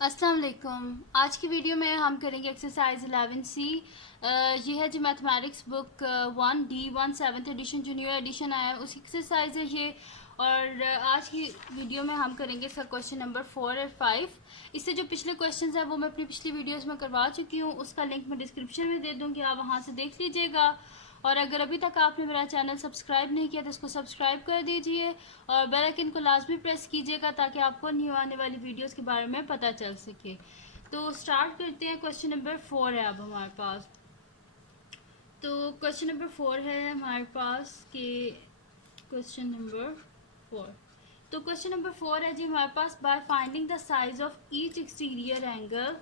अस्सलाम वालेकुम। आज की वीडियो में हम करेंगे एक्सरसाइज 11C। ये है जी mathematics book 1D1 7th edition जो न्यू एडिशन आया है उसी एक्सरसाइज है ये। और आज की वीडियो में हम करेंगे इसका क्वेश्चन नंबर 4 और 5। इससे जो पिछले क्वेश्चंस हैं वो मैं अपनी पिछली वीडियोस में करवा चुकी हूँ, उसका लिंक मैं डिस्क्रिप्शन में दे दूँगी, आप वहाँ से देख लीजिएगा। और अगर अभी तक आपने मेरा चैनल सब्सक्राइब नहीं किया तो इसको सब्सक्राइब कर दीजिए और बेल आइकन को लाजमी प्रेस कीजिएगा ताकि आपको न्यू आने वाली वीडियोस के बारे में पता चल सके। तो स्टार्ट करते हैं। क्वेश्चन नंबर 4 है अब हमारे पास। तो क्वेश्चन नंबर 4 है हमारे पास कि क्वेश्चन नंबर 4। तो क्वेश्चन नंबर 4 है जी हमारे पास, by finding the size of each exterior angle.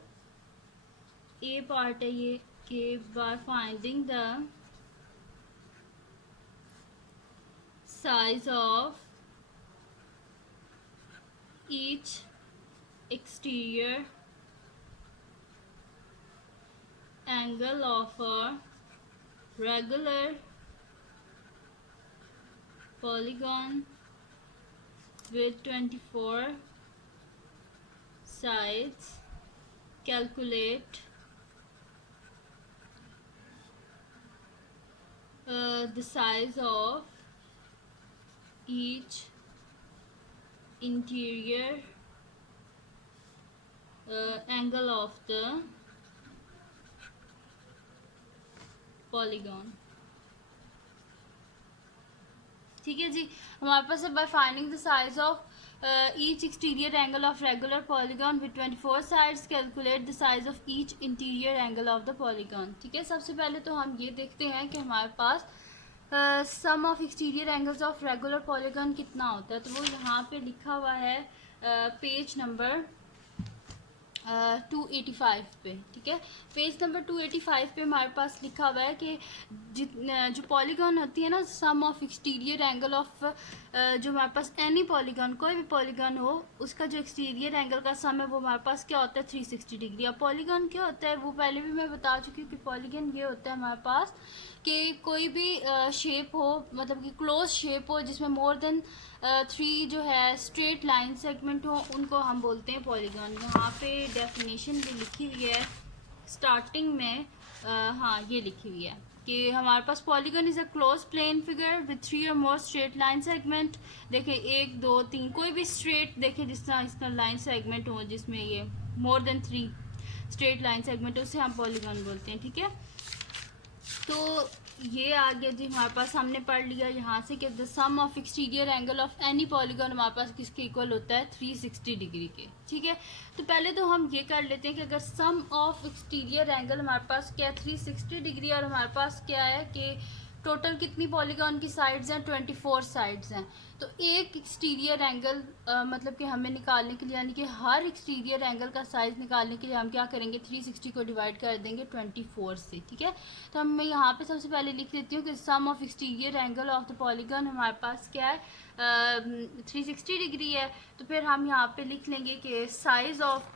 A part है ये कि by finding the size of each exterior angle of a regular polygon with 24 sides. Calculate the size of each interior angle of the polygon। ठीक है जी, हमारे पास है bye finding the size of each exterior angle of regular polygon with 24 sides calculate the size of each interior angle of the polygon. ठीक है, सबसे पहले तो हम ये देखते हैं कि हमारे पास sum of exterior angles of regular polygon कितना होता है। तो वो यहाँ पे लिखा हुआ है पेज नंबर 285 पे। ठीक है, पेज नंबर 285 पे हमारे पास लिखा हुआ है कि जो पॉलीगॉन होती है ना, सम ऑफ एक्सटीरियर एंगल ऑफ जो हमारे पास एनी पॉलीगॉन, कोई भी पॉलीगॉन हो, उसका जो एक्सटीरियर एंगल का सम है वो हमारे पास क्या होता है 360 डिग्री। अब पॉलीगॉन क्या होता है वो पहले भी मैं बता चुकी हूँ कि पॉलीगॉन ये होता है हमारे पास कि कोई भी शेप हो, मतलब कि क्लोज शेप हो जिसमें मोर देन 3 जो है स्ट्रेट लाइन सेगमेंट हो, उनको हम बोलते हैं पॉलीगॉन। यहाँ पे डेफिनेशन भी लिखी हुई है स्टार्टिंग में। हाँ, ये लिखी हुई है कि हमारे पास polygon is a closed plane figure with 3 और मोर स्ट्रेट लाइन सेगमेंट। देखिए 1 2 3 कोई भी स्ट्रेट, देखिए जिस तरह इसका लाइन सेगमेंट हो जिसमें ये more than 3 straight line segment, उसे हम पॉलीगॉन बोलते हैं। ठीक है, तो ये आ गया जी हमारे पास, हमने पढ़ लिया यहाँ से कि the sum of exterior angle of any polygon हमारे पास किसके इक्वल होता है 360 डिग्री के। ठीक है, तो पहले तो हम ये कर लेते हैं कि अगर सम ऑफ एक्सटीरियर एंगल हमारे पास क्या है 360 डिग्री, और हमारे पास क्या है कि टोटल कितनी पॉलीगॉन की साइड्स हैं 24 साइड्स हैं। तो एक एक्सटीरियर एंगल मतलब कि हमें निकालने के लिए, यानी कि हर एक्सटीरियर एंगल का साइज निकालने के लिए हम क्या करेंगे 360 को डिवाइड कर देंगे 24 से। ठीक है, तो हम मैं यहाँ पे सबसे पहले लिख देती हूँ कि sum of exterior angle of the polygon हमारे पास क्या है 360 डिग्री है। तो फिर हम यहाँ पे लिख लेंगे कि size of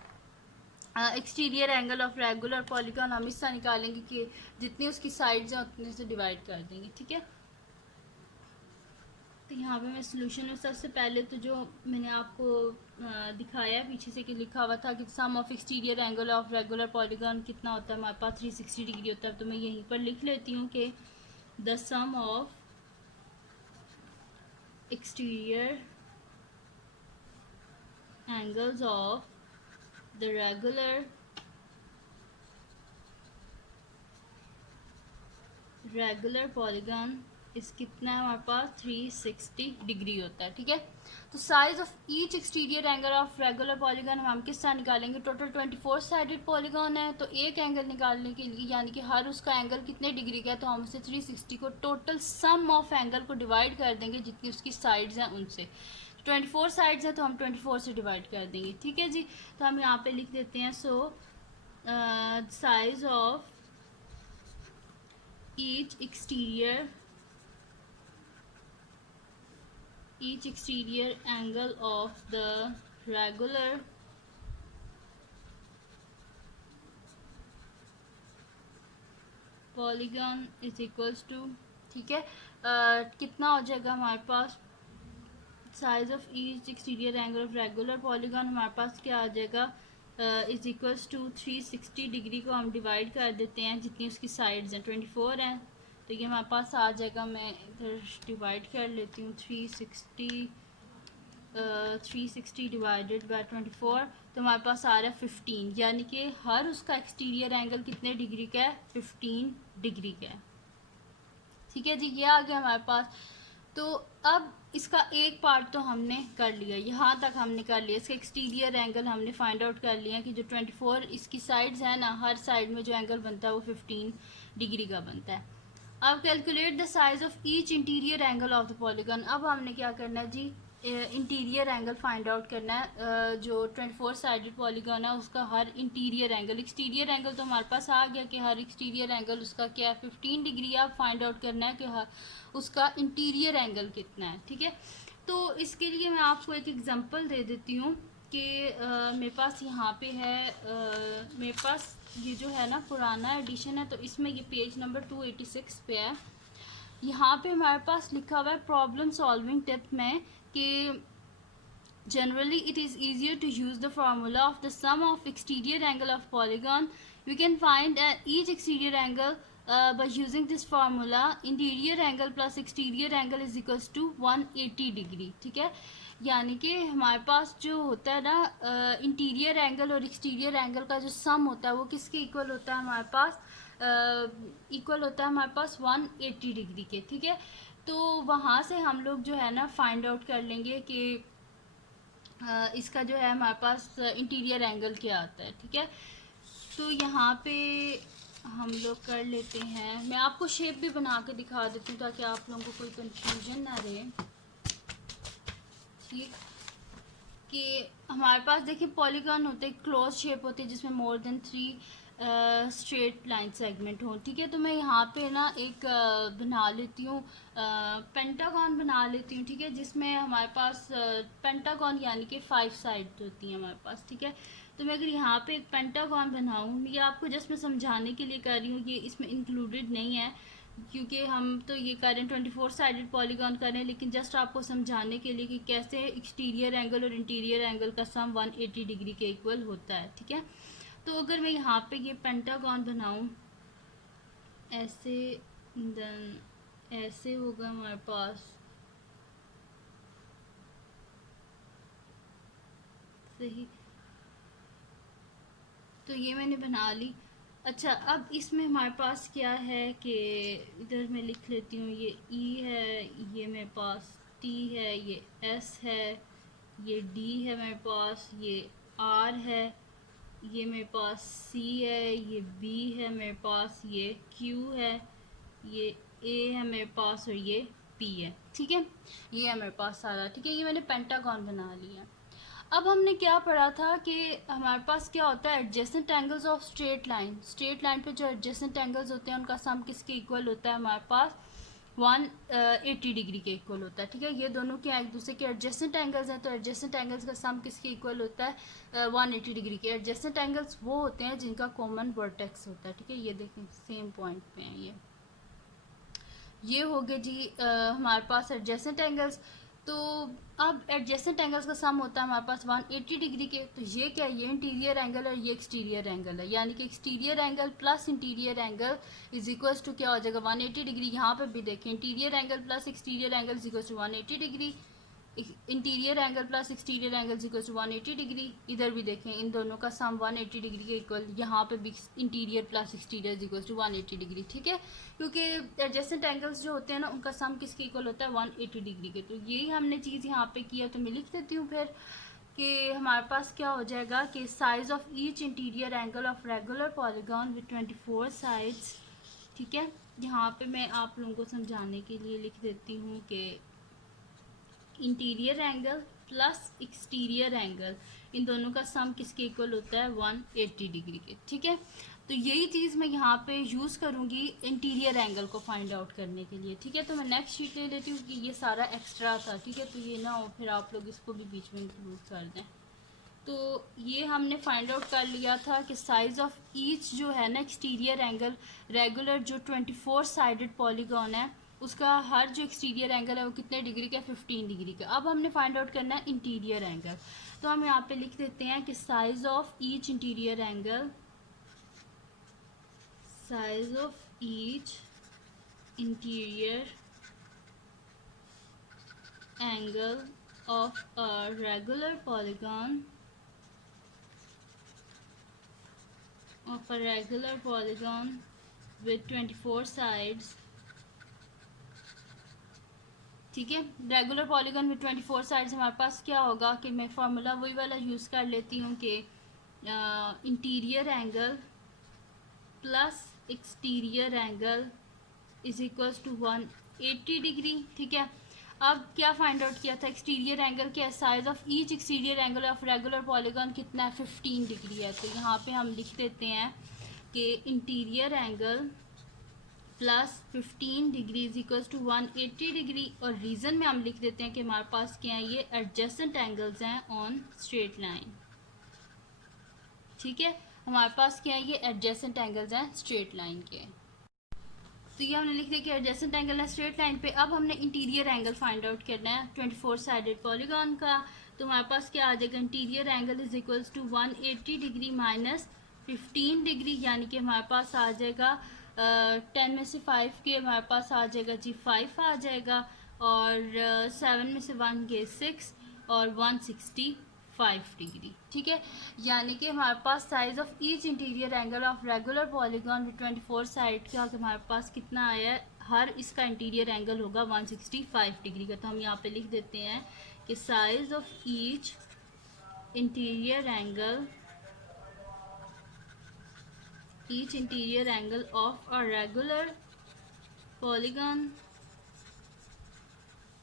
exterior angle of regular polygon हम इससे निकालेंगे कि जितनी उसकी साइड्स हैं उतने से डिवाइड कर देंगे। ठीक है, तो यहाँ पे मैं सोल्यूशन में सबसे पहले तो जो मैंने आपको दिखाया पीछे से कि लिखा हुआ था कि sum of exterior angle of regular polygon कितना होता है हमारे पास 360 डिग्री होता है। तो मैं यहीं पर लिख लेती हूँ कि the sum of exterior angles of the regular polygon is कितना है हमारे पास 360 डिग्री होता है। ठीक है, तो size of each exterior angle of regular polygon हम किस तरह निकालेंगे, टोटल 24 साइडेड पॉलीगॉन है तो एक एंगल निकालने के लिए, यानी कि हर उसका एंगल कितने डिग्री का है, तो हम उसे 360 को टोटल सम ऑफ एंगल को डिवाइड कर देंगे जितनी उसकी साइड्स हैं उनसे। 24 साइड्स हैं तो हम 24 से डिवाइड कर देंगे। ठीक है जी, तो हम यहाँ पे लिख देते हैं so size of each exterior angle of the regular polygon is equals to, ठीक है, कितना हो जाएगा हमारे पास size of each exterior angle of regular polygon हमारे पास क्या आ जाएगा इज इक्वल्स टू 360 डिग्री को हम डिवाइड कर देते हैं, जितनी उसकी साइड्स हैं 24 हैं, तो ये हमारे पास आ जाएगा। मैं इधर डिवाइड कर लेती हूँ 360 डिवाइडेड बाय 24, तो हमारे पास आ रहा है 15, यानी कि हर उसका एक्सटीरियर एंगल कितने डिग्री का है, 15 डिग्री का है। ठीक है जी, ये आ गया हमारे पास। तो अब इसका एक पार्ट तो हमने कर लिया, यहाँ तक हमने कर लिया, इसका एक्सटीरियर एंगल हमने फाइंड आउट कर लिया कि जो 24 इसकी साइड्स है ना, हर साइड में जो एंगल बनता है वो 15 डिग्री का बनता है। अब calculate the size of each interior angle of the polygon. अब हमने क्या करना है जी, इंटीरियर एंगल फाइंड आउट करना है। जो 24 साइडेड पॉलीगन है उसका हर इंटीरियर एंगल, एक्सटीरियर एंगल तो हमारे पास आ गया कि हर एक्सटीरियर एंगल उसका क्या है, 15 डिग्री। अब फाइंड आउट करना है कि उसका इंटीरियर एंगल कितना है। ठीक है, तो इसके लिए मैं आपको एक एग्जांपल दे देती हूँ कि मेरे पास यहाँ पे है, मेरे पास ये जो है ना पुराना एडिशन है, तो इसमें ये पेज नंबर 286 पे है। यहाँ पे हमारे पास लिखा हुआ है प्रॉब्लम सॉल्विंग टिप में कि generally it is easier to use the formula of the sum of exterior angle of polygon. We can find each exterior angle by using this formula. Interior angle plus exterior angle is equals to 180 degree. ठीक है, यानी कि हमारे पास जो होता है ना interior angle और एक्सटीरियर एंगल का जो सम होता है वो किसके इक्वल होता है, हमारे पास इक्वल होता है हमारे पास 180 डिग्री के। ठीक है, तो वहाँ से हम लोग जो है ना फाइंड आउट कर लेंगे कि इसका जो है हमारे पास इंटीरियर एंगल क्या आता है। ठीक है, तो यहाँ पे हम लोग कर लेते हैं, मैं आपको शेप भी बना के दिखा देती हूँ ताकि आप लोगों को कोई कंफ्यूजन ना रहे। ठीक, कि हमारे पास देखिए पॉलीगॉन होते हैं, क्लोज शेप होती है जिसमें more than 3 straight line segment हो। ठीक है, तो मैं यहाँ पे ना एक बना लेती हूँ, पेंटागन बना लेती हूँ। ठीक है, जिसमें हमारे पास पेंटागन यानी कि 5 साइड होती हैं हमारे पास। ठीक है, तो मैं अगर यहाँ पे एक पेंटागन बनाऊँ, ये आपको जस्ट मैं समझाने के लिए कर रही हूँ, ये इसमें इंक्लूडेड नहीं है क्योंकि हम तो ये कर रहे हैं 24 साइडेड पॉलीगॉन कर रहे हैं, लेकिन जस्ट आपको समझाने के लिए कि कैसे एक्सटीरियर एंगल और इंटीरियर एंगल का सम 180 डिग्री के इक्वल होता है। ठीक है, तो अगर मैं यहाँ पे ये पेंटागन बनाऊँ ऐसे, देन ऐसे होगा हमारे पास, सही, तो ये मैंने बना ली। अच्छा, अब इसमें हमारे पास क्या है कि इधर मैं लिख लेती हूँ, ये ई है, ये मेरे पास टी है, ये एस है, ये डी है मेरे पास, ये आर है, ये मेरे पास सी है, ये बी है मेरे पास, ये क्यू है, ये ए है मेरे पास और ये पी है। ठीक है, ये है मेरे पास सारा। ठीक है, ये मैंने पेंटागन बना लिया। अब हमने क्या पढ़ा था कि हमारे पास क्या होता है, adjacent angles of straight line. Straight line पे जो एडजेसेंट एंगल्स होते हैं उनका सम किसके इक्वल होता है, हमारे पास 180 डिग्री के इक्वल होता है। ठीक है, ये दोनों क्या एक दूसरे के एडजेसेंट एंगल्स हैं, तो एडजेसेंट एंगल्स का सम किसके इक्वल होता है, 180 डिग्री के। एडजेसेंट एंगल्स वो होते हैं जिनका कॉमन वर्टेक्स होता है। ठीक है, ये देखें सेम पॉइंट पे हैं ये हो गए जी हमारे पास एडजेसेंट एंगल्स। तो अब एडजेसेंट एंगल्स का सम होता है हमारे पास 180 डिग्री के। तो ये क्या है, ये इंटीरियर एंगल और ये एक्सटीरियर एंगल है, यानी कि exterior angle plus interior angle is equals to क्या हो जाएगा, 180 डिग्री। यहाँ पे भी देखें interior angle plus exterior angle is equals to 180 degree, interior angle plus exterior angle equal to 180 degree. इधर भी देखें इन दोनों का सम 180 डिग्री के इक्वल, यहाँ पे भी interior plus exterior equal to 180 degree. ठीक है, क्योंकि एडजेसेंट एंगल्स जो होते हैं ना उनका सम किसके इक्वल होता है, 180 डिग्री के। तो यही हमने चीज़ यहाँ पे किया, तो मैं लिख देती हूँ फिर कि हमारे पास क्या हो जाएगा कि size of each interior angle of regular polygon with 24 sides. ठीक है, यहाँ पे मैं आप लोगों को समझाने के लिए लिख देती हूँ कि interior angle plus exterior angle, इन दोनों का सम किसके इक्वल होता है, 180 डिग्री के। ठीक है, तो यही चीज़ मैं यहाँ पे यूज़ करूँगी इंटीरियर एंगल को फाइंड आउट करने के लिए। ठीक है, तो मैं नेक्स्ट शीट ले लेती हूँ कि ये सारा एक्स्ट्रा था। ठीक है, तो ये ना हो फिर आप लोग इसको भी बीच में इंक्लूड कर दें। तो ये हमने फाइंड आउट कर लिया था कि साइज़ ऑफ ईच जो है ना एक्सटीरियर एंगल रेगुलर जो 24 साइडेड पॉलीगॉन है उसका हर जो एक्सटीरियर एंगल है वो कितने डिग्री का, 15 डिग्री का। अब हमने फाइंड आउट करना है इंटीरियर एंगल, तो हम यहाँ पे लिख देते हैं कि size of each interior angle, size of each interior angle of a regular polygon with 24 sides। ठीक है, रेगुलर पॉलीगॉन विद 24 साइड्स हमारे पास क्या होगा कि मैं फार्मूला वही वाला यूज़ कर लेती हूँ कि interior angle plus exterior angle is equals to 180 degree. ठीक है, अब क्या फाइंड आउट किया था, एक्सटीरियर एंगल क्या है, size of each exterior angle of regular polygon कितना है, 15 डिग्री है। तो यहाँ पे हम लिख देते हैं कि interior angle plus 15 degree is equals to 180 degree, और रीज़न में हम लिख देते हैं कि हमारे पास क्या है, ये एडजेसेंट एंगल्स हैं ऑन स्ट्रेट लाइन। ठीक है, हमारे पास क्या है, ये एडजेसेंट एंगल्स हैं स्ट्रेट लाइन के। तो ये हमने लिख दिया कि एडजेसेंट एंगल है स्ट्रेट लाइन पे। अब हमने इंटीरियर एंगल फाइंड आउट करना है 24 साइडेड पॉलीगॉन का। तो हमारे पास क्या आ जाएगा, interior angle is equals to 180 degree minus 15 degree, यानी कि हमारे पास आ जाएगा 10 में से 5 के हमारे पास आ जाएगा जी 5 आ जाएगा, और 7 में से 1 के 6 और 165 डिग्री। ठीक है, यानी कि हमारे पास size of each interior angle of regular polygon with 24 side का हमारे पास कितना आया है, हर इसका इंटीरियर एंगल होगा 165 डिग्री का। तो हम यहाँ पे लिख देते हैं कि size of each interior angle of a regular polygon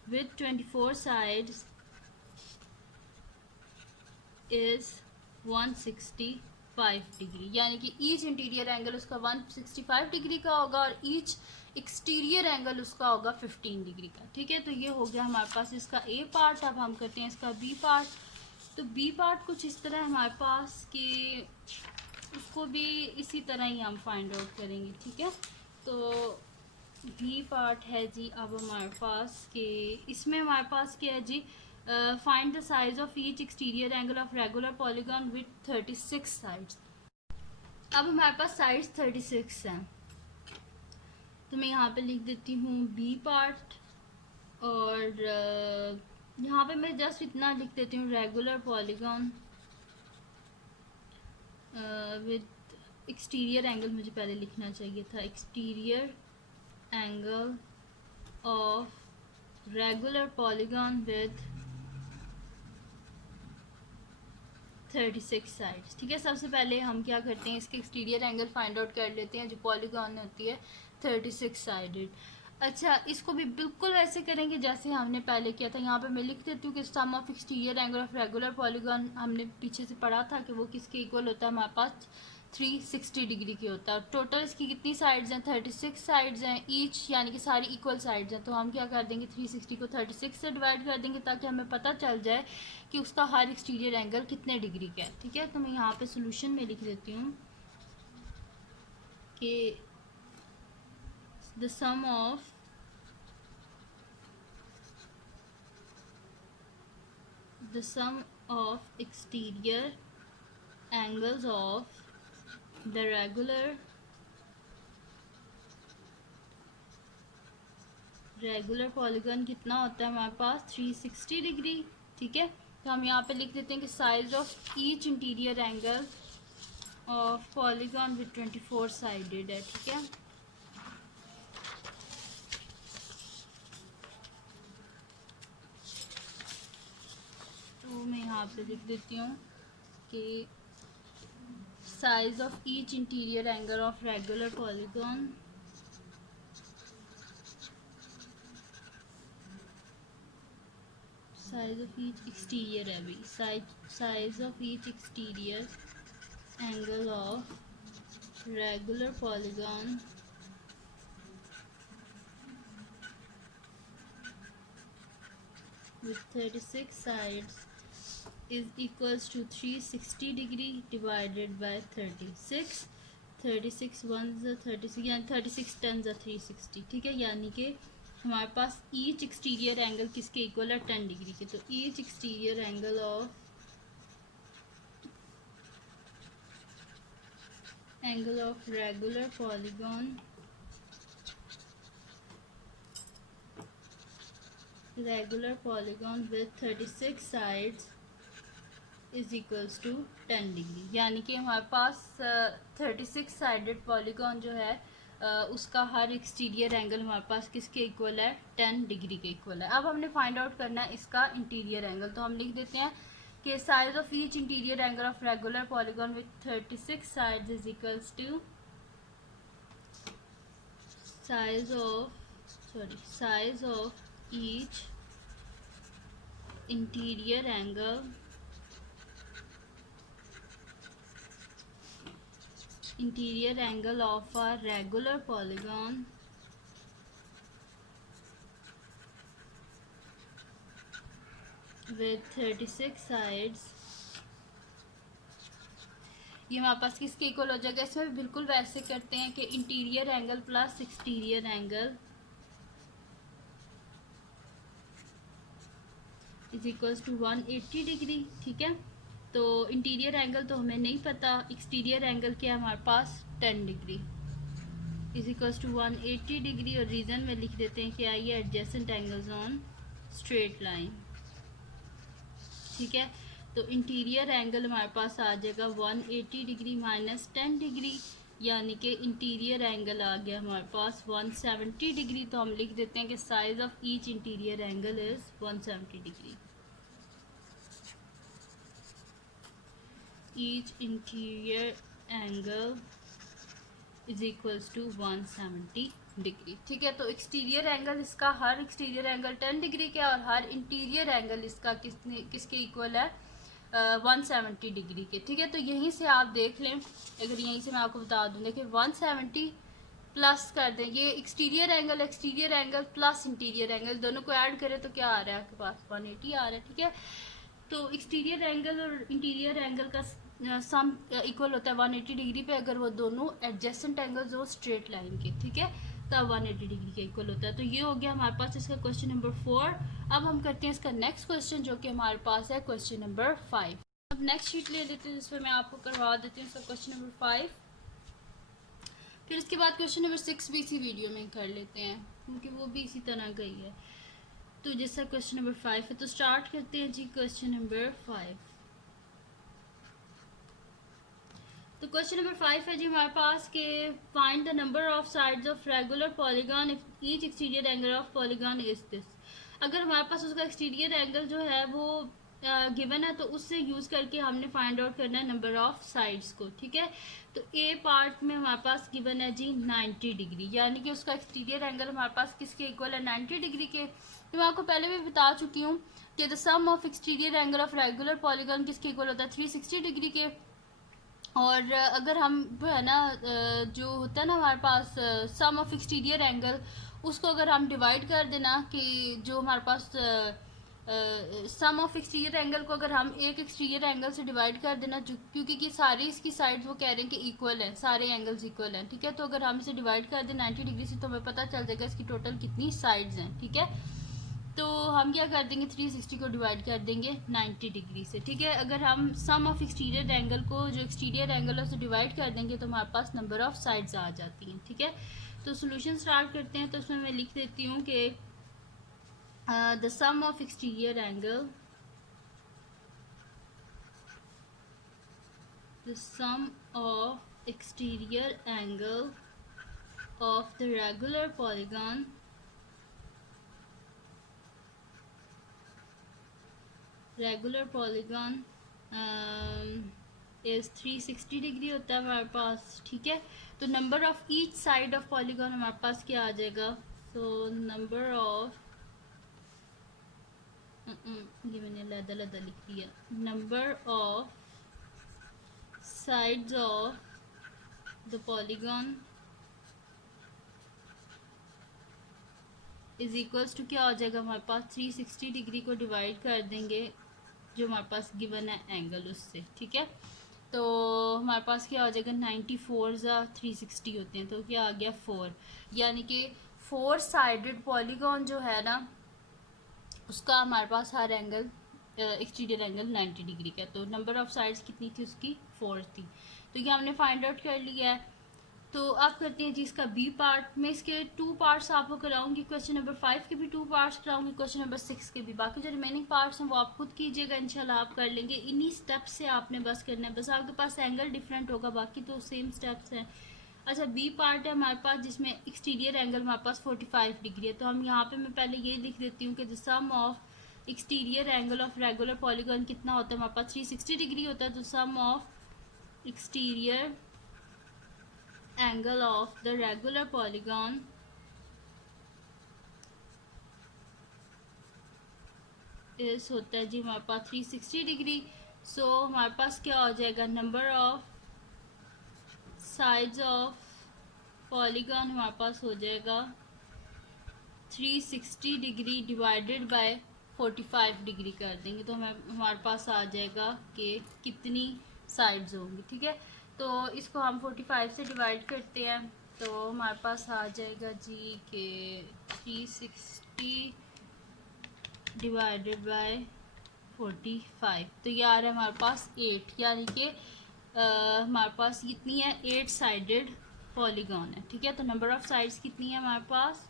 with 24 sides is 165 degree, यानी कि ईच इंटीरियर एंगल उसका 165 डिग्री का होगा और ईच एक्सटीरियर एंगल उसका होगा 15 डिग्री का। ठीक है, तो ये हो गया हमारे पास इसका ए पार्ट। अब हम करते हैं इसका बी पार्ट। तो बी पार्ट कुछ इस तरह हमारे पास कि उसको भी इसी तरह ही हम फाइंड आउट करेंगे। ठीक है, तो बी पार्ट है जी, अब हमारे पास के इसमें हमारे पास क्या है जी, find the size of each exterior angle of regular polygon with 36 sides. अब हमारे पास साइड्स 36 हैं, तो मैं यहाँ पे लिख देती हूँ बी पार्ट, और यहाँ पे मैं जस्ट इतना लिख देती हूँ regular polygon with exterior angle, मुझे पहले लिखना चाहिए था exterior angle of regular polygon with 36 sides. ठीक है, सबसे पहले हम क्या करते हैं, इसके एक्सटीरियर एंगल फाइंड आउट कर लेते हैं जो पॉलीगॉन होती है 36 साइडेड। अच्छा, इसको भी बिल्कुल वैसे करेंगे जैसे हमने पहले किया था। यहाँ पे मैं लिख देती हूँ कि sum of exterior angle of regular polygon हमने पीछे से पढ़ा था कि वो किसके इक्वल होता है, हमारे पास 360 डिग्री की होता है। टोटल इसकी कितनी साइड्स हैं, 36 साइड्स हैं ईच, यानी कि सारी इक्वल साइड्स हैं। तो हम क्या कर देंगे, 360 को 36 से डिवाइड कर देंगे ताकि हमें पता चल जाए कि उसका हर एक्सटीरियर एंगल कितने डिग्री का है। ठीक है, तो मैं यहाँ पे सोल्यूशन में लिख देती हूँ कि the sum of exterior angles of the regular polygon कितना होता है हमारे पास, 360 डिग्री। ठीक है, तो हम यहाँ पे लिख देते हैं कि size of each interior angle of polygon with 24 sided है। ठीक है, तो मैं यहाँ पे लिख देती हूँ कि size of each interior angle of regular polygon size of each exterior है भी size of each exterior angle of regular polygon with 36 sides is equals to 360 degree divided by 36 36 1 36 यानी 36 10 360। ठीक है, यानी कि हमारे पास ईच एक्सटीरियर एंगल किसके इक्वल है 10 डिग्री के। तो each exterior angle of regular polygon with 36 sides is equals to 10 degree. यानी कि हमारे पास 36 साइडेड पॉलीगॉन जो है उसका हर एक्सटीरियर एंगल हमारे पास किसके इक्वल है 10 डिग्री के इक्वल है। अब हमने फाइंड आउट करना है इसका इंटीरियर एंगल। तो हम लिख देते हैं कि size of each interior angle of regular polygon with 36 sides is equals to size of each interior angle of a regular polygon with 36 sides। ये हमारे पास किसके इक्वल हो जाएगा। इसमें भी बिल्कुल वैसे करते हैं कि interior angle plus exterior angle is equals to 180 degree. ठीक है, तो इंटीरियर एंगल तो हमें नहीं पता, एक्सटीरियर एंगल क्या है हमारे पास 10 degree is equals to 180 degree. और रीज़न में लिख देते हैं कि आइए adjacent angles on straight line. ठीक है, तो इंटीरियर एंगल हमारे पास आ जाएगा 180 डिग्री माइनस 10 डिग्री, यानी कि इंटीरियर एंगल आ गया हमारे पास 170 डिग्री। तो हम लिख देते हैं कि size of each interior angle is 170 degree. Each interior angle is equals to 170 degree. ठीक है, तो एक्सटीरियर एंगल इसका हर एक्सटीरियर एंगल 10 डिग्री के और हर इंटीरियर एंगल इसका किसके इक्वल है 170 डिग्री के। ठीक है, तो यहीं से आप देख लें, अगर यहीं से मैं आपको बता दूँ, देखिए 170 प्लस कर दें, ये exterior angle plus interior angle दोनों को ऐड करें तो क्या आ रहा है आपके पास 180 आ रहा है। ठीक है, तो एक्सटीरियर एंगल और इंटीरियर एंगल का सम इक्वल होता है 180 डिग्री पे अगर वो दोनों एडजेसेंट एंगल्स हो स्ट्रेट लाइन के। ठीक है, तब 180 डिग्री के इक्वल होता है। तो ये हो गया हमारे पास इसका क्वेश्चन नंबर 4। अब हम करते हैं इसका नेक्स्ट क्वेश्चन जो कि हमारे पास है क्वेश्चन नंबर 5। अब नेक्स्ट शीट ले लेते हैं जिसमें मैं आपको करवा देती हूँ इसका क्वेश्चन नंबर 5। फिर इसके बाद क्वेश्चन नंबर 6 भी इसी वीडियो में कर लेते हैं क्योंकि वो भी इसी तरह गई है। तो जैसा क्वेश्चन नंबर 5 है तो स्टार्ट करते हैं जी क्वेश्चन नंबर 5। तो क्वेश्चन नंबर 5 है जी हमारे पास के find the number of sides of regular polygon if each exterior angle of polygon is this. अगर हमारे पास उसका एक्सटीरियर एंगल जो है वो गिवन है तो उससे यूज़ करके हमने फाइंड आउट करना है नंबर ऑफ साइड्स को। ठीक है, तो ए पार्ट में हमारे पास गिवन है जी 90 डिग्री, यानी कि उसका एक्सटीरियर एंगल हमारे पास किसके इक्वल है 90 डिग्री के। तो मैं आपको पहले भी बता चुकी हूँ कि the sum of exterior angle of regular polygon किसके इक्वल होता है 360 डिग्री के। और अगर हम जो है ना जो होता है ना हमारे पास सम ऑफ एक्सटीरियर एंगल, उसको अगर हम डिवाइड कर देना कि जो हमारे पास सम ऑफ एक्सटीरियर एंगल को अगर हम एक एक्सटीरियर एंगल से डिवाइड कर देना, क्योंकि कि सारी इसकी साइड्स वो कह रहे हैं कि इक्वल है, सारे एंगल्स इक्वल हैं। ठीक है, तो अगर हम इसे डिवाइड कर दें 90 डिग्री से तो हमें पता चल जाएगा इसकी टोटल कितनी साइड्स हैं। ठीक है, तो हम क्या कर देंगे 360 को डिवाइड कर देंगे 90 डिग्री से। ठीक है, अगर हम सम ऑफ एक्सटीरियर एंगल को जो एक्सटीरियर एंगल है उसे डिवाइड कर देंगे तो हमारे पास नंबर ऑफ साइड्स आ जाती हैं। ठीक है, तो सोल्यूशन स्टार्ट करते हैं। तो उसमें मैं लिख देती हूँ कि the sum of exterior angle of the regular polygon is 360 degree होता है हमारे पास। ठीक है, तो number of each side of polygon हमारे पास क्या आ जाएगा। सो नंबर ऑफ ये मैंने अलग-अलग लिख दिया, number of sides of the polygon is equals to क्या हो जाएगा हमारे पास 360 डिग्री को डिवाइड कर देंगे जो हमारे पास गिवन है एंगल उससे। ठीक है, तो हमारे पास क्या हो जाएगा 94 ज़ा 360 होते हैं तो क्या आ गया 4, यानी कि फोर साइडेड पॉलीगॉन जो है ना, उसका हमारे पास हर एंगल एक्सटीरियर एंगल 90 डिग्री का है। तो नंबर ऑफ साइड्स कितनी थी उसकी? 4 थी। तो ये हमने फाइंड आउट कर लिया है। तो अब करते हैं जी इसका बी पार्ट में। इसके 2 पार्ट्स आपको कराऊंगी, क्वेश्चन नंबर 5 के भी 2 पार्ट्स कराऊंगी, क्वेश्चन नंबर 6 के भी। बाकी जो रिमेनिंग पार्ट्स हैं वो आप खुद कीजिएगा, इंशाल्लाह आप कर लेंगे। इन्हीं स्टेप्स से आपने बस करना है, बस आपके पास एंगल डिफरेंट होगा, बाकी तो सेम स्टेप्स हैं। अच्छा, बी पार्ट है हमारे पास जिसमें एक्सटीरियर एंगल हमारे पास 45 डिग्री है। तो हम यहाँ पे मैं पहले ये लिख देती हूँ कि the sum of exterior angle of regular polygon कितना होता है हमारे पास? 360 डिग्री होता है। तो sum of exterior angle of the regular polygon is होता है जी हमारे पास 360 डिग्री। सो हमारे पास क्या हो जाएगा? Number of sides of polygon हमारे पास हो जाएगा 360 डिग्री डिवाइडेड बाय 45 डिग्री कर देंगे तो हमारे पास आ जाएगा कि कितनी साइड्स होंगी। ठीक है, तो इसको हम 45 से डिवाइड करते हैं तो हमारे पास आ जाएगा जी कि 360 डिवाइडेड बाय 45, तो ये आ रहा है हमारे पास 8, यानी कि हमारे पास कितनी है? 8 साइडेड पॉलीगॉन है। ठीक है, तो नंबर ऑफ साइड्स कितनी है हमारे पास?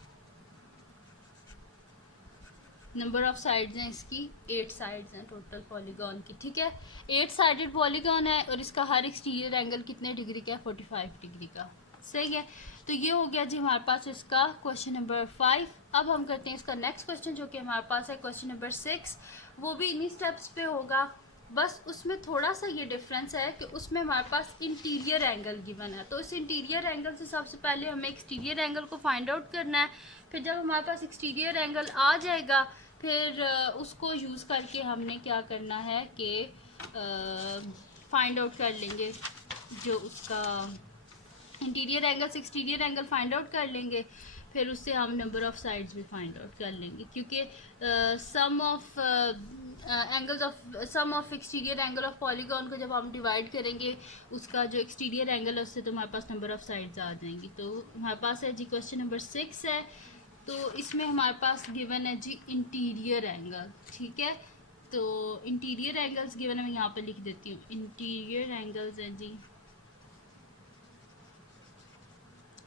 नंबर ऑफ साइड्स हैं इसकी 8 साइड्स हैं टोटल पॉलीगॉन की। ठीक है, 8 साइडेड पॉलीगॉन है और इसका हर एक्सटीरियर एंगल कितने डिग्री का है? 45 डिग्री का। सही है, तो ये हो गया जी हमारे पास इसका क्वेश्चन नंबर 5। अब हम करते हैं इसका नेक्स्ट क्वेश्चन जो कि हमारे पास है क्वेश्चन नंबर 6। वो भी इन्हीं स्टेप्स पे होगा, बस उसमें थोड़ा सा ये डिफरेंस है कि उसमें हमारे पास इंटीरियर एंगल गिवन है। तो इस इंटीरियर एंगल से सबसे पहले हमें एक्सटीरियर एंगल को फाइंड आउट करना है। फिर जब हमारे पास एक्सटीरियर एंगल आ जाएगा फिर उसको यूज़ करके हमने क्या करना है कि फाइंड आउट कर लेंगे जो उसका इंटीरियर एंगल से एक्सटीरियर एंगल फाइंड आउट कर लेंगे। फिर उससे हम नंबर ऑफ साइड्स भी फाइंड आउट कर लेंगे, क्योंकि sum of exterior angle of polygon को जब हम डिवाइड करेंगे उसका जो एक्सटीरियर एंगल है उससे तो हमारे पास नंबर ऑफ साइड्स आ जाएंगी। तो हमारे पास है जी क्वेश्चन नंबर 6 है, तो इसमें हमारे पास गिवन है जी इंटीरियर एंगल। ठीक है, तो इंटीरियर एंगल्स गिवन है, मैं यहाँ पे लिख देती हूँ इंटीरियर एंगल्स हैं जी।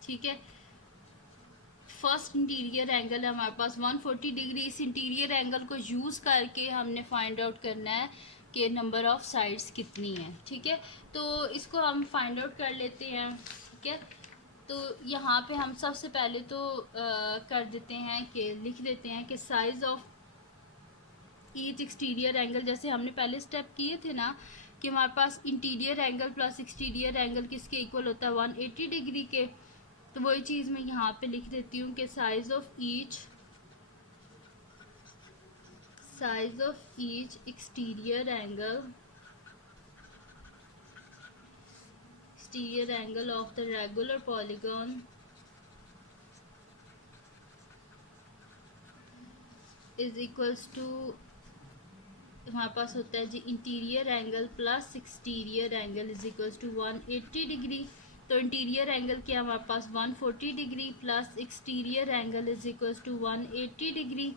ठीक है, फर्स्ट इंटीरियर एंगल है हमारे पास 140 डिग्री। इस इंटीरियर एंगल को यूज़ करके हमने फाइंड आउट करना है कि नंबर ऑफ साइड्स कितनी है। ठीक है, तो इसको हम फाइंड आउट कर लेते हैं। ठीक है, तो यहाँ पे हम सबसे पहले तो कर देते हैं कि लिख देते हैं कि size of each exterior angle, जैसे हमने पहले स्टेप किए थे ना कि हमारे पास interior angle plus exterior angle किसके इक्वल होता है? 180 डिग्री के। तो वही चीज़ मैं यहाँ पे लिख देती हूँ कि size of each exterior angle of the regular polygon is equals to, हमारे पास होता है जी interior angle plus exterior angle is equals to 180 degree. तो इंटीरियर एंगल क्या हमारे पास 140 degree plus exterior angle is equals to 180 degree.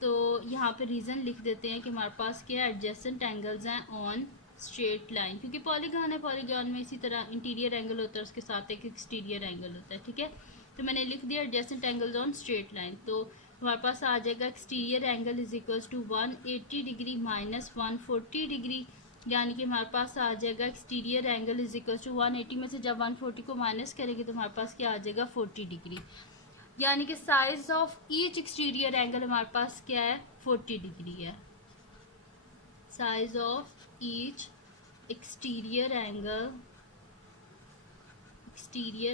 तो यहाँ पे रीज़न लिख देते हैं कि हमारे पास क्या एडजेसेंट एंगल्स हैं ऑन स्ट्रेट लाइन, क्योंकि पॉलीगॉन है, पॉलीगॉन में इसी तरह इंटीरियर एंगल होता है उसके साथ एक एक्सटीरियर एंगल होता है। ठीक है, तो मैंने लिख दिया adjacent angles on straight line. तो हमारे पास आ जाएगा exterior angle is equals to 180 degree minus 140 degree, यानी कि हमारे पास आ जाएगा exterior angle is equals to 180 में से जब 140 को माइनस करेंगे तो हमारे पास क्या आ जाएगा? 40 डिग्री, यानी कि size of each exterior angle हमारे पास क्या है? 40 डिग्री है। Size of each exterior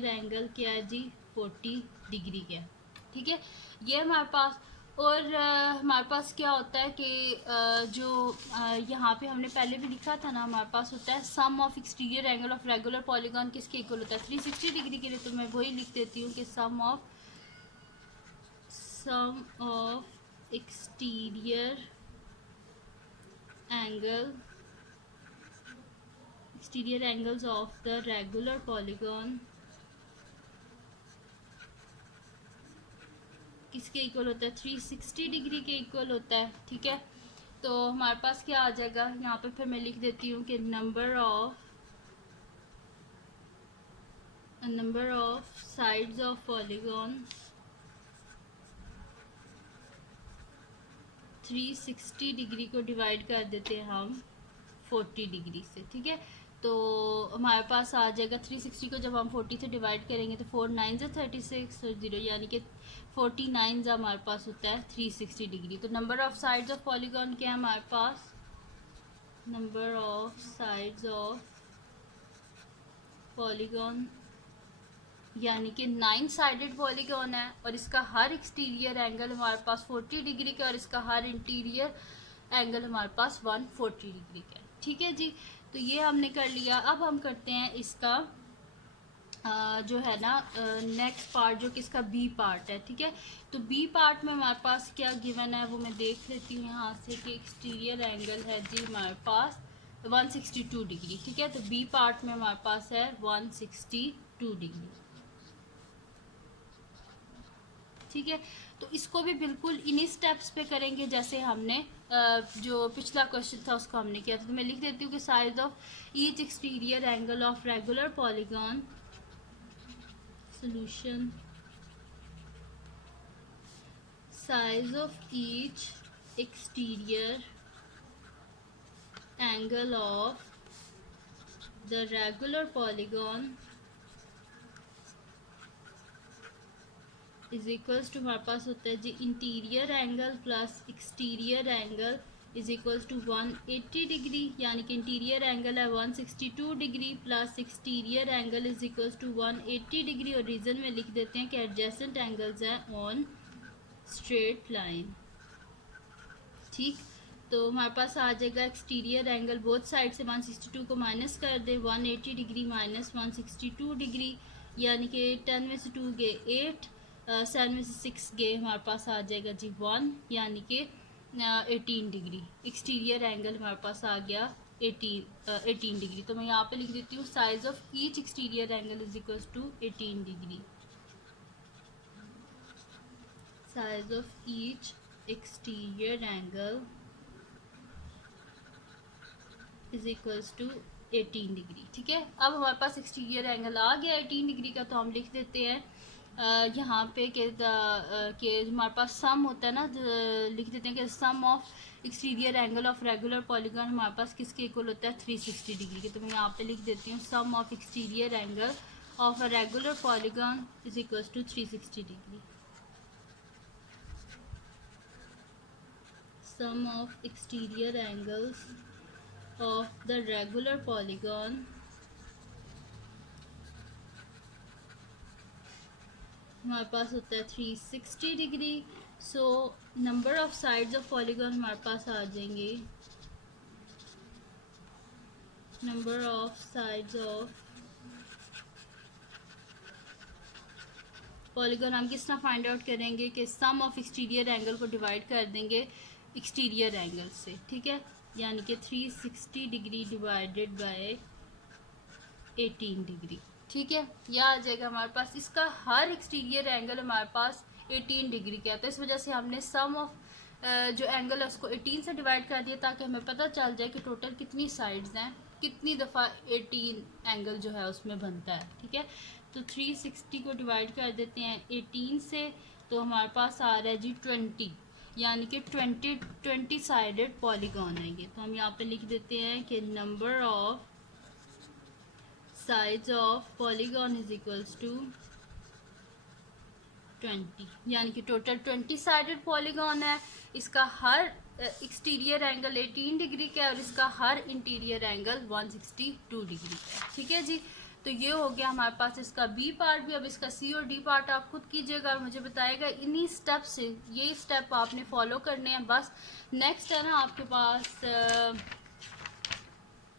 angle क्या है जी? 40 डिग्री का। ठीक है, ये हमारे पास। और हमारे पास क्या होता है कि जो यहाँ पे हमने पहले भी लिखा था ना, हमारे पास होता है sum of exterior angle of regular polygon किसके इक्वल होता है? 360 डिग्री के लिए। तो मैं वही लिख देती हूँ कि sum of exterior angles of the regular polygon किसके इक्वल होता है, 360 डिग्री के इक्वल होता है। ठीक है, तो हमारे पास क्या आ जाएगा यहाँ पे, फिर मैं लिख देती हूँ कि number of sides of polygon 360 degree को डिवाइड कर देते हैं हम 40 डिग्री से। ठीक है, तो हमारे पास आ जाएगा 360 को जब हम 40 से डिवाइड करेंगे तो 4 9 से 36 और 0 यानी कि 49 हमारे पास होता है 360 डिग्री। तो number of sides of polygon क्या है हमारे पास, number of sides of polygon यानी कि 9 साइडेड पॉलीगॉन है और इसका हर एक्सटीरियर एंगल हमारे पास 40 डिग्री का और इसका हर इंटीरियर एंगल हमारे पास 140 डिग्री का है। ठीक है जी, तो ये हमने कर लिया। अब हम करते हैं इसका जो है ना नेक्स्ट पार्ट, जो कि इसका बी पार्ट है। ठीक है, तो बी पार्ट में हमारे पास क्या गिवन है वो मैं देख लेती हूँ यहाँ से कि एक्सटीरियर एंगल है जी हमारे पास 162 डिग्री। ठीक है, तो बी पार्ट में हमारे पास है 162 डिग्री। ठीक है, तो इसको भी बिल्कुल इन्हीं स्टेप्स पे करेंगे जैसे हमने जो पिछला क्वेश्चन था उसको हमने किया था। तो मैं लिख देती हूँ कि size of each exterior angle of regular polygon solution, size of each exterior angle of the regular polygon is equals to हमारे पास होता है जी interior angle plus exterior angle is equals to 180 degree, यानी कि इंटीरियर एंगल है 162 degree plus exterior angle is equals to 180 degree और reason में लिख देते हैं कि एडजेसेंट एंगल्स हैं ऑन स्ट्रेट लाइन। ठीक, तो हमारे पास आ जाएगा एक्सटीरियर एंगल बोथ साइड से 162 को माइनस कर दे 180 डिग्री माइनस 162 डिग्री यानी कि 10 में से 2 गए 8, 7 में से 6 गए हमारे पास आ जाएगा जी 1 यानी कि 18 डिग्री। एक्सटीरियर एंगल हमारे पास आ गया 18 डिग्री। तो मैं यहाँ पे लिख देती हूँ size of each exterior angle is equals to 18 degree. Size of each exterior angle is equals to 18 degree. ठीक है, अब हमारे पास एक्सटीरियर एंगल आ गया 18 डिग्री का, तो हम लिख देते हैं यहाँ पे कि हमारे पास सम होता है ना, लिख देते हैं कि sum of exterior angle of regular polygon हमारे पास किसके इक्वल होता है 360 डिग्री के। तो मैं यहाँ पे लिख देती हूँ sum of exterior angle of a regular polygon is equals to 360 degree. Sum of exterior angles of the regular polygon हमारे पास होता है 360 degree. So number of sides of polygon हमारे पास आ जाएंगे, number of sides of polygon हम किस तरह फाइंड आउट करेंगे कि सम ऑफ एक्सटीरियर एंगल को डिवाइड कर देंगे एक्सटीरियर एंगल से। ठीक है, यानी कि 360 डिग्री डिवाइडेड बाय 18 डिग्री। ठीक है, यह आ जाएगा हमारे पास। इसका हर एक्सटीरियर एंगल हमारे पास 18 डिग्री का है, तो इस वजह से हमने सम ऑफ जो एंगल है उसको 18 से डिवाइड कर दिया ताकि हमें पता चल जाए कि टोटल कितनी साइड्स हैं, कितनी दफ़ा 18 एंगल जो है उसमें बनता है। ठीक है, तो 360 को डिवाइड कर देते हैं 18 से, तो हमारे पास आ रहा है जी 20, यानी कि 20 साइडेड पॉलीगॉन है ये। तो हम यहाँ पे लिख देते हैं कि number of sides of polygon is equals to 20, यानी कि टोटल 20 साइडेड पॉलीगॉन है। इसका हर एक्सटीरियर एंगल 18 डिग्री का है और इसका हर इंटीरियर एंगल 162 डिग्री का है। ठीक है जी, तो ये हो गया हमारे पास इसका बी पार्ट भी। अब इसका सी और डी पार्ट आप खुद कीजिएगा और मुझे बताएगा। इन्हीं स्टेप से ये स्टेप आपने फॉलो करने हैं बस। नेक्स्ट है ना आपके पास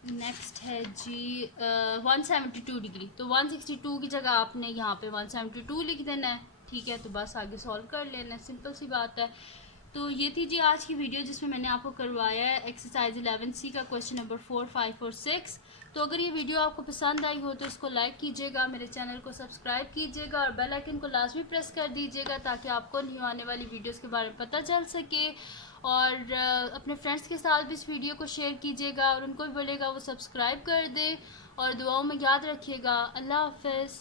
नेक्स्ट है जी 172 डिग्री। तो 162 की जगह आपने यहाँ पे 172 लिख देना है। ठीक है, तो बस आगे सॉल्व कर लेना है, सिंपल सी बात है। तो ये थी जी आज की वीडियो जिसमें मैंने आपको करवाया है एक्सरसाइज 11C का क्वेश्चन नंबर 4, 5 और 6। तो अगर ये वीडियो आपको पसंद आई हो तो इसको लाइक कीजिएगा, मेरे चैनल को सब्सक्राइब कीजिएगा और बेल आइकन को लाजमी प्रेस कर दीजिएगा ताकि आपको न्यू आने वाली वीडियोस के बारे में पता चल सके। और अपने फ्रेंड्स के साथ भी इस वीडियो को शेयर कीजिएगा और उनको भी बोलेगा वो सब्सक्राइब कर दे। और दुआओं में याद रखिएगा। अल्लाह हाफ़िज़।